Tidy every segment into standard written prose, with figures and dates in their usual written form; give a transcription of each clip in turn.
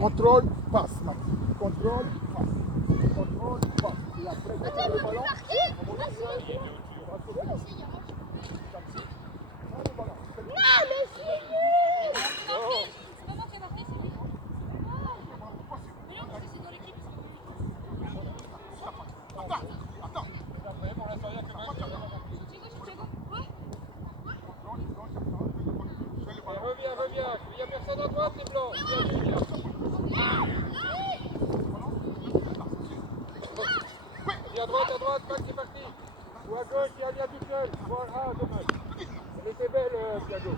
Contrôle, passe, Max. Contrôle, passe. Contrôle, passe. Et après, tu as le ballon. Non, mais c'est nul! C'est pas moi qui ai marqué, c'est lui. Mais non, parce que c'est dans l'équipe. Attends. Reviens. Il n'y a personne à droite, les blancs. Viens à droite, Max, c'est parti. Ou à gauche, il y a Lia tout seul. Ah, dommage. Elle était belle, Thiago.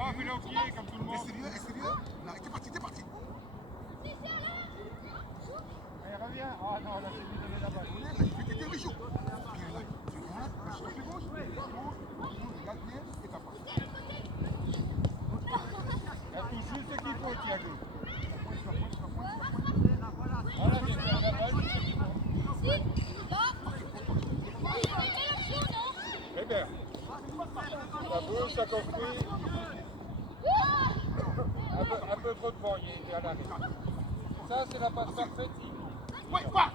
Oh, fais-le au pied, comme tout le monde. Est sérieux? Là, t'es parti. Allez, reviens. Ah non, là, c'est lui donner la balle. T'es le jour. Viens là, tu regardes, je te fais gauche, regarde bien, et t'as pas. Elle touche juste ce qu'il faut, Thiago. Voilà, j'ai fait la balle. Très bien. Ça bouge, ça construit. Un peu trop de vent, il est à l'arrêt. Ça, c'est la passe parfaite. Ouais, quoi?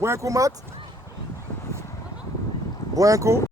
Bois un coup, Matt. Bois un coup.